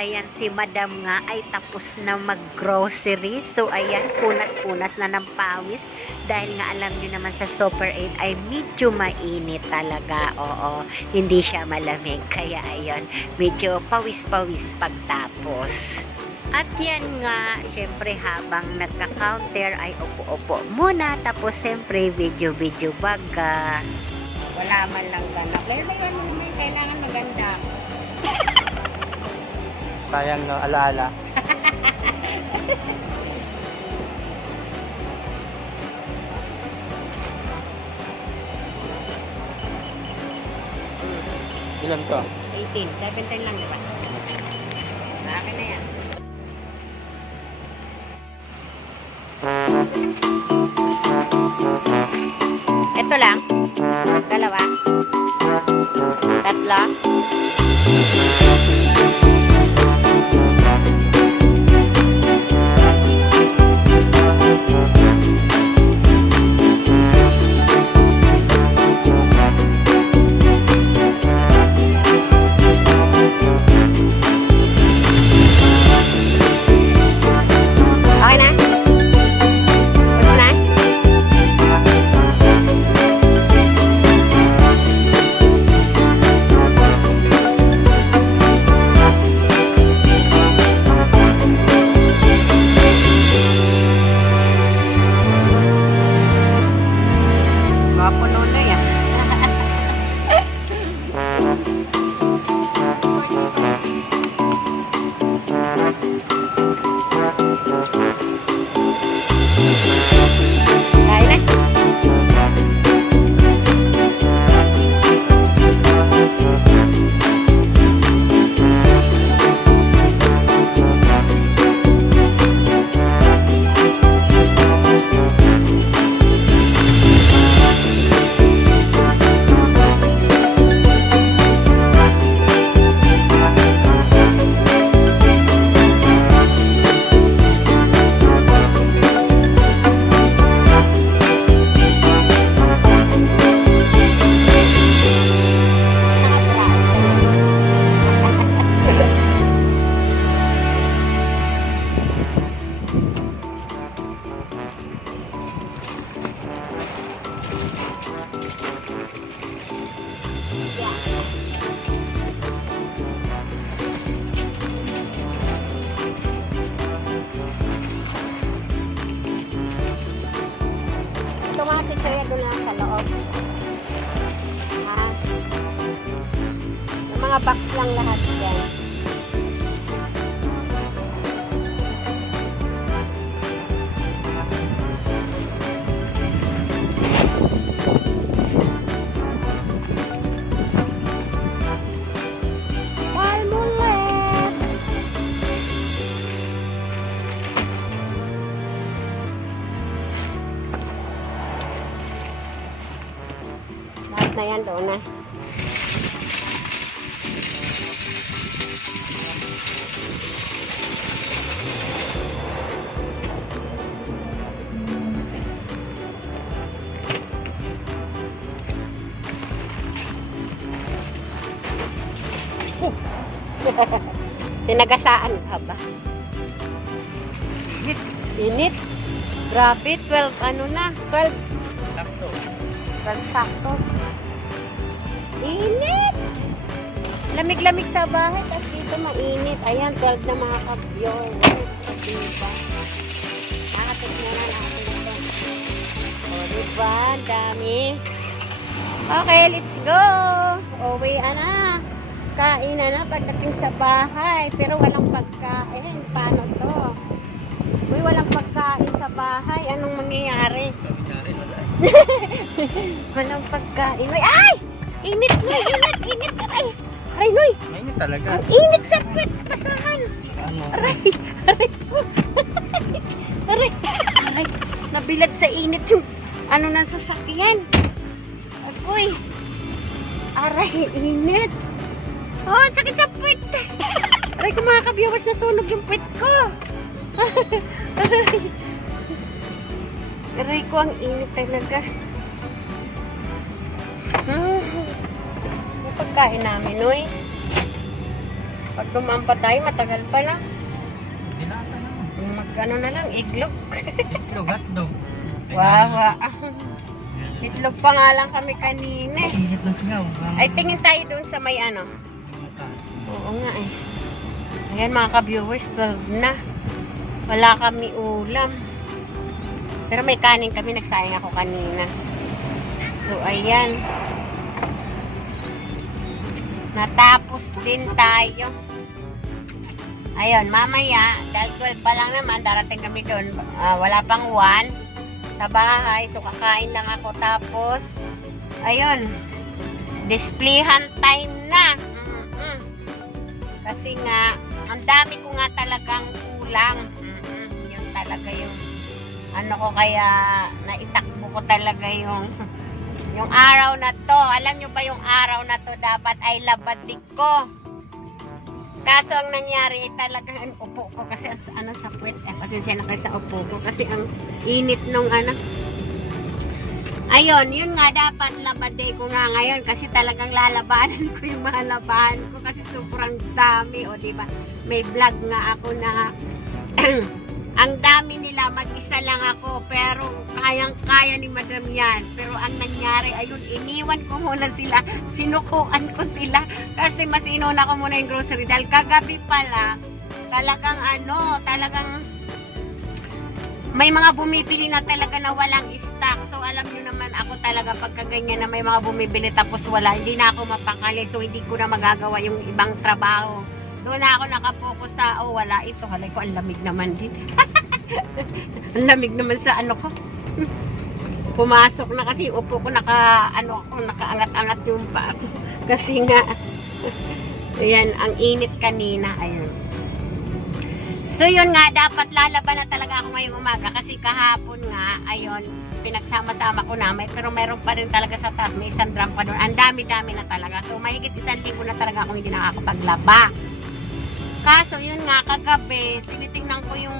ayan si madam nga ay tapos na mag-grocery. So, ayan, punas-punas na ng pawis. Dahil nga alam niyo naman sa Super 8 ay medyo mainit talaga. Oo, hindi siya malamig. Kaya ayan, medyo pawis-pawis pagtapos. At yan nga, syempre habang nagka-counter ay upo-upo muna. Tapos syempre video-video baga. Wala man lang ganap. Naman, kailangan maganda. Sayang no, alaala. Ilan to? 18. 17 lang, di ba? Sa akin na yan. Ito lang. Dalawa. Tatlo. Mga box lang lahat yan. Na yan doon na. Sinagasaan ka ba? Init. Init. Grabe, 12 ano na? 12 Sakto. Sakto. Init! Lamig-lamig sa bahay, tapos dito mainit. Ayan, 12 na mga kabyor. Diba? Nakatik mo na natin ito. O, diba? Ang dami. Okay, let's go! Uwi na. Kain na na pagdating sa bahay. Pero walang pagkain. Paano to? Uy, walang pagkain sa bahay. Anong mangyayari? Walang pagkain. Uy, ay! Init, Noy! Init! Init! Aray! Talaga. Ang init sa kwit! Basahan! Ano? Aray! Aray! Aray! Aray! Nabilad sa init yung ano ng sasakyan. Agoy! Aray! Init! Oh, sakit sa puwit! Aray ko mga ka-viewers, nasunog yung puwit ko! Aray! Aray ko, ang init talaga. Hmm. Yung pagkain namin, Noy. Pag dumaan pa tayo, matagal pa lang. Dilata naman. Mag ano na lang, iglog. Itlog, hotdog. Wawa. Itlog pa nga lang kami kanina. singaw. Ay, tingin tayo doon sa may ano. Oo nga eh. Ayan mga ka-viewers, 12 na. Wala kami ulam. Pero may kanin kami, nagsayang ako kanina. So, ayan. Natapos din tayo. Ayun, mamaya, dahil 12 pa lang naman, darating kami doon. Ah, wala pang 1 sa bahay. So, kakain lang ako. Tapos, ayun, displayhan time na. Mm-mm. Kasi nga, ang dami ko nga talagang kulang. Mm-mm. Yun talaga yung, ano ko kaya, naitakbo ko talaga yung, yung araw na to. Alam nyo ba yung araw na to dapat ay labatik ko. Kaso ang nangyari ay talagang upo ko kasi as- ano sa puwet. Eh, pasensya na kayo sa upo ko kasi ang init nung ano. Ayun, yun nga dapat labade ko nga ngayon kasi talagang lalabanan ko yung mga labahan ko kasi sobrang dami o di ba? May vlog nga ako na ang dami nila mag-isa lang ako pero kayang-kaya ni Madam yan. Pero ang nangyari ayun, iniwan ko muna sila, sinukuan ko sila kasi mas inuna ko muna yung grocery dahil kagabi pala talagang ano, talagang may mga bumibili na talaga na walang stock. So alam nyo naman ako talaga pagka ganyan na may mga bumibili tapos wala, hindi na ako mapakali. So hindi ko na magagawa yung ibang trabaho. Doon na ako nakapokus sa, oh wala ito. Halay ko, ang lamig naman din. ang lamig naman sa ano ko. Pumasok na kasi upo ko naka ano ako nakaangat-angat yung pa ako. Kasi nga Ayan, ang init kanina. Ayun. So yun nga, dapat lalaban na talaga ako ngayong umaga kasi kahapon nga, ayun, pinagsama-sama ko na, may, pero meron pa rin talaga sa taas, may isang drum pa doon. Ang dami-dami na talaga. So mahigit isang libo na talaga akong hindi nakakapaglaba. Kaso yun nga, kagabi, tinitingnan ko yung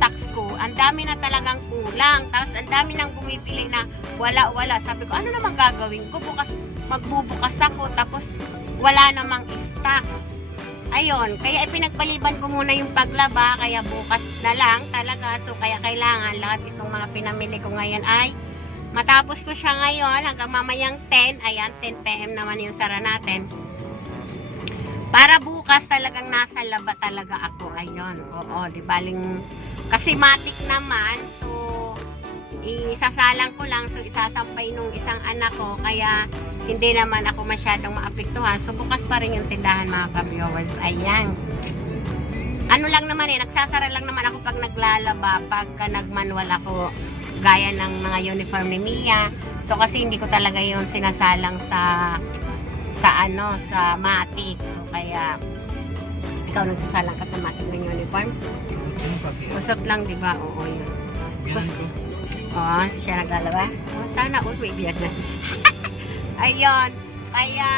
stocks ko, ang dami na talagang kulang. Tapos ang dami nang bumibili na wala-wala. Sabi ko, ano naman gagawin ko? Bukas, magbubukas ako, tapos wala namang stocks. Ayun, kaya ipinagpaliban ko muna yung paglaba, kaya bukas na lang talaga. So, kaya kailangan lahat itong mga pinamili ko ngayon ay matapos ko siya ngayon hanggang mamayang 10. Ayan, 10 p.m. naman yung sara natin. Para bukas talagang nasa laba talaga ako. Ayun, oo, di baling, kasi matik naman. So, isasalang ko lang. So, isasampay nung isang anak ko. Kaya, hindi naman ako masyadong maapektuhan. So, bukas pa rin yung tindahan mga ka-viewers. Ayan. Ano lang naman eh, nagsasara lang naman ako pag naglalaba, pagka nagmanual ako, gaya ng mga uniform ni Mia. So, kasi hindi ko talaga yung sinasalang sa sa ano, sa matic. So, kaya, ikaw nagsasalang ka sa matic ng uniform. Usap lang, di ba? Oo, yun. Oo, siya naglalaba. Oh, sana all may biyak na. Ayun. Kaya,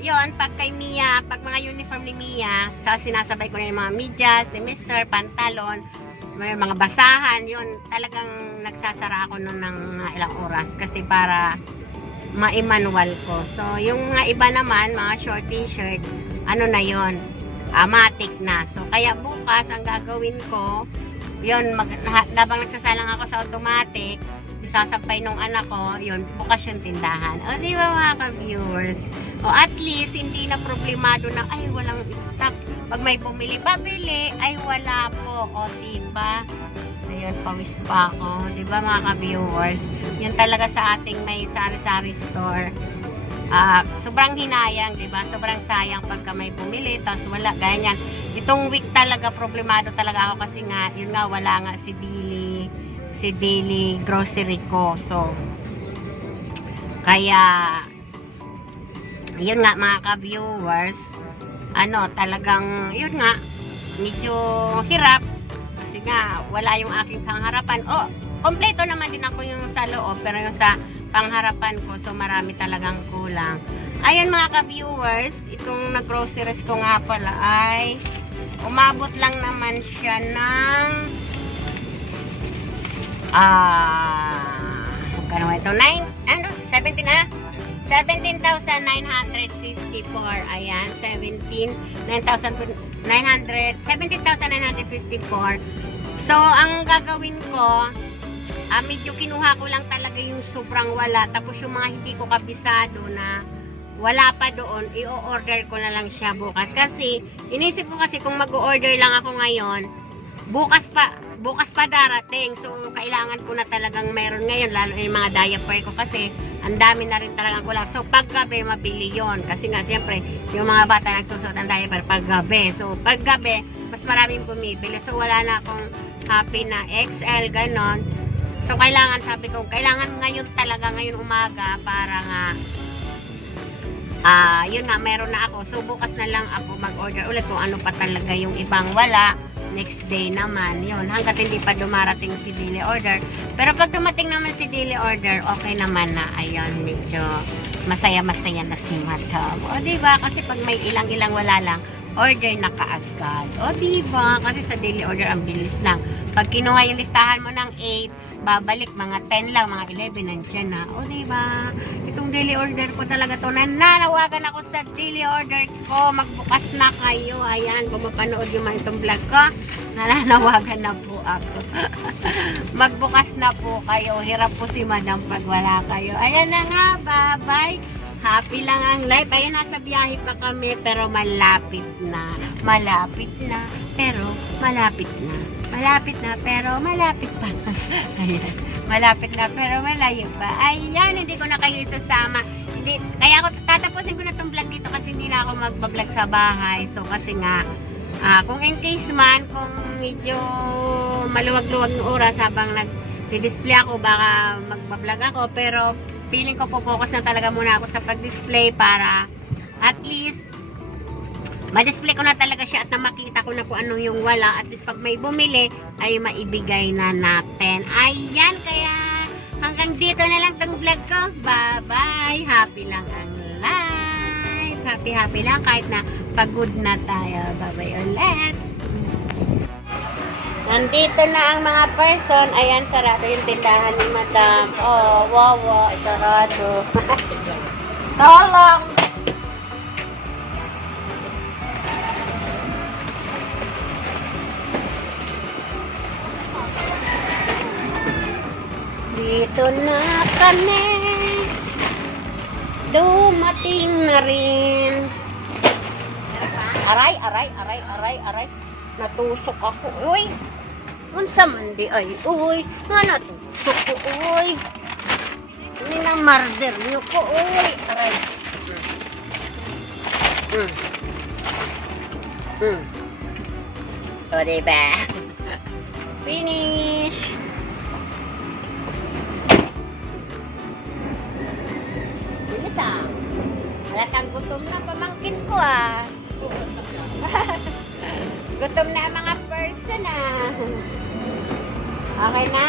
yun, pag kay Mia, pag mga uniform ni Mia, sa sinasabay ko na yung mga medyas, ni Mr. Pantalon, may mga basahan, yun, talagang nagsasara ako nun ng ilang oras kasi para ma-manual ko. So, yung mga iba naman, mga short t-shirt, ano na yon amatic na. So, kaya bukas, ang gagawin ko, yun, mag, habang nagsasalang ako sa automatic, isasampay nung anak ko, yun, bukas yung tindahan. O, di ba mga ka-viewers? O, at least, hindi na problemado na, ay, walang stocks. Pag may bumili, babili, ay, wala po. O, di ba? So, yun, pawis pa ako. Di ba, mga ka-viewers? Yun talaga sa ating may sari-sari store. Ah, sobrang hinayang, 'di ba? Sobrang sayang pagka may bumili tapos wala ganyan. Itong week talaga problemado talaga ako kasi nga yun nga wala nga si Billy si daily grocery ko. So kaya yun nga mga ka-viewers, ano, talagang yun nga medyo hirap kasi nga wala yung aking pangharapan. Oh, kompleto naman din ako yung sa loob pero yung sa pangharapan ko so marami talagang kulang. Ayun mga ka-viewers, itong nag-groceries ko nga pala ay umabot lang naman siya ng ah magkano ba ito? 9? Ano? 17 na? 17,954. Ayan, 17, 9,900, 17,954. So, ang gagawin ko, ah, medyo kinuha ko lang talaga yung sobrang wala. Tapos yung mga hindi ko kabisado na wala pa doon, i-order ko na lang siya bukas. Kasi, inisip ko kasi kung mag-order lang ako ngayon, bukas pa, bukas pa darating. So, kailangan ko na talagang meron ngayon, lalo yung mga diaper ko kasi ang dami na rin talagang kulang. So, paggabi, mabili yon Kasi nga, siyempre, yung mga bata nagsusot ng diaper paggabi. So, paggabi, mas maraming bumibili. So, wala na akong happy na XL, ganon. So, kailangan, sabi ko, kailangan ngayon talaga, ngayon umaga, para nga, ah, yun nga, meron na ako. So, bukas na lang ako mag-order ulit kung ano pa talaga yung ibang wala. Next day naman, yun. Hanggat hindi pa dumarating si daily order. Pero pag dumating naman si daily order, okay naman na. Ayun, medyo masaya-masaya na si madam. O, diba? Kasi pag may ilang-ilang wala lang, order na kaagad. O, diba? Kasi sa daily order, ang bilis lang. Pag kinuha yung listahan mo ng 8, babalik mga 10 lang, mga 11 nandiyan na. O, diba? Itong daily order ko talaga to. Nananawagan ako sa daily order ko. Magbukas na kayo. Ayan, kung mapanood yung mga itong vlog ko, nananawagan na po ako. Magbukas na po kayo. Hirap po si madam pag wala kayo. Ayan na nga, bye-bye. Happy lang ang life. Ayan, nasa biyahe pa kami, pero malapit na. Malapit na, pero malapit na. Malapit na, pero malapit pa. Ayan. Malapit na, pero malayo pa. Ayan, hindi ko na kayo isasama. Hindi, kaya ako tatapusin ko na tong vlog dito kasi hindi na ako magbablog sa bahay. So, kasi nga, ah, kung in case man, kung medyo maluwag-luwag ng oras habang nag-display ako, baka magbablog ako. Pero, feeling ko po focus na talaga muna ako sa pag-display para at least ma-display ko na talaga siya at na makita ko na kung ano yung wala. At least pag may bumili, ay maibigay na natin. Ayan, kaya hanggang dito na lang tong vlog ko. Bye-bye! Happy lang ang life! Happy-happy lang kahit na pagod na tayo. Bye-bye ulit! Nandito na ang mga person. Ayan, sarado yung tindahan ni Madam. Oh, wow, wow, sarado. Tolong! Dito na kami. Dumating na rin. Aray, aray, aray, aray, aray. Natusok ako. Uy! Unsa man di ay. Uy! Nga natusok ko. Uy! Ini na murder niyo ko. Uy! Aray. Hmm. Hmm. O, diba? Finish! Ah. Halatang gutom na pamangkin ko ah. gutom na ang mga person ah. Okay na?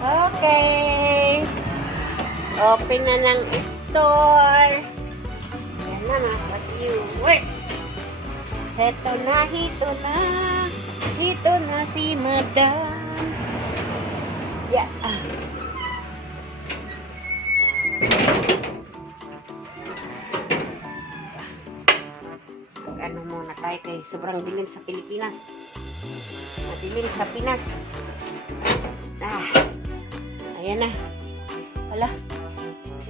Okay. Open na ng store. Yan na you work. Heto na, hito na. Hito na si Madam. Yeah. Tayo kay sobrang dilim sa Pilipinas. Madilim sa Pinas. Ah, ayan na. Wala.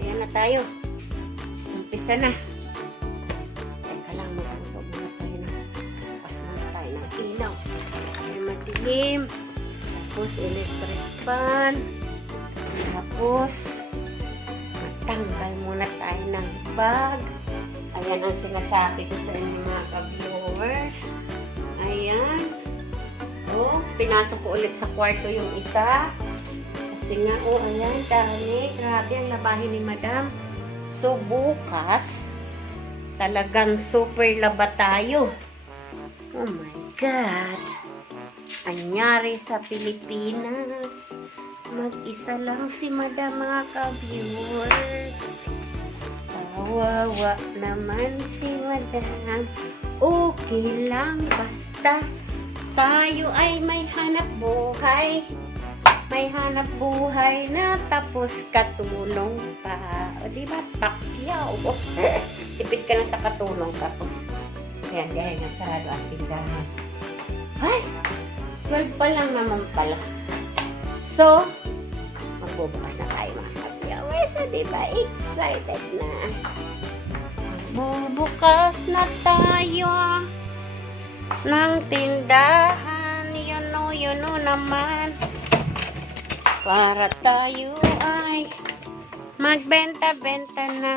Ayan na tayo. Umpisa na. Teka lang, magluto muna tayo na. Pas muna tayo ng ilaw. Ay madilim. Tapos electric fan. Tapos matanggal muna tayo ng bag. Ayan ang sinasabi ko sa inyo mga ka-viewers. Ayan. Oh, pinasok ko ulit sa kwarto yung isa. Kasi nga, oh, ayan, dami. Grabe ang labahin ni Madam. So, bukas, talagang super laba tayo. Oh my God. Anyari sa Pilipinas. Mag-isa lang si Madam mga ka-viewers. Kawawa naman si Madam. Okay lang, basta tayo ay may hanap buhay. may hanap buhay na tapos katulong pa. O di ba? Pakyaw. Tipid ka na sa katulong tapos. Ayan, dahil nga sarado ang tindahan. Ay! 12 pa lang naman pala. So, magbubukas na tayo mga kapiyaway. So, di ba? Excited na. Bubukas na tayo ng tindahan. You know, you know naman. Para tayo ay magbenta-benta na.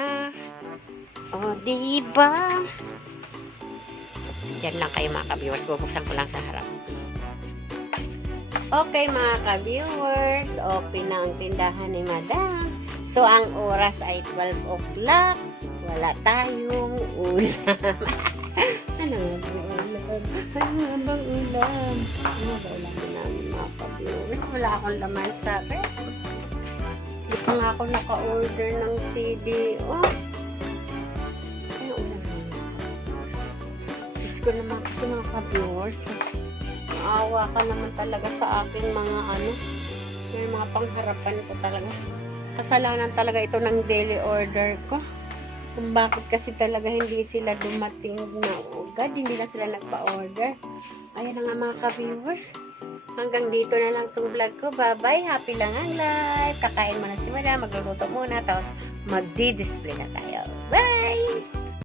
O, di ba? Diyan lang kayo mga ka-viewers. Bubuksan ko lang sa harap. Okay mga ka-viewers, open na ang tindahan ni Madam. So, ang oras ay 12 o'clock. Wala tayong ulam. ano? Ano bang ulam? Ano ba ulam namin mga ka-viewers? Wala akong laman sa rep. Hindi pa nga ako naka-order ng CDO. Ano ulam namin? Diyos ko naman kasi mga ka-viewers. Maawa ka naman talaga sa aking mga ano. Yung mga pangharapan ko talaga. Kasalanan talaga ito ng daily order ko. Kung bakit kasi talaga hindi sila dumating na agad, hindi na sila nagpa-order. Ayan na nga mga ka-viewers. Hanggang dito na lang itong vlog ko. Bye-bye. Happy lang ang life. Kakain muna si Madam. Magluluto muna. Tapos magdi-display na tayo. Bye!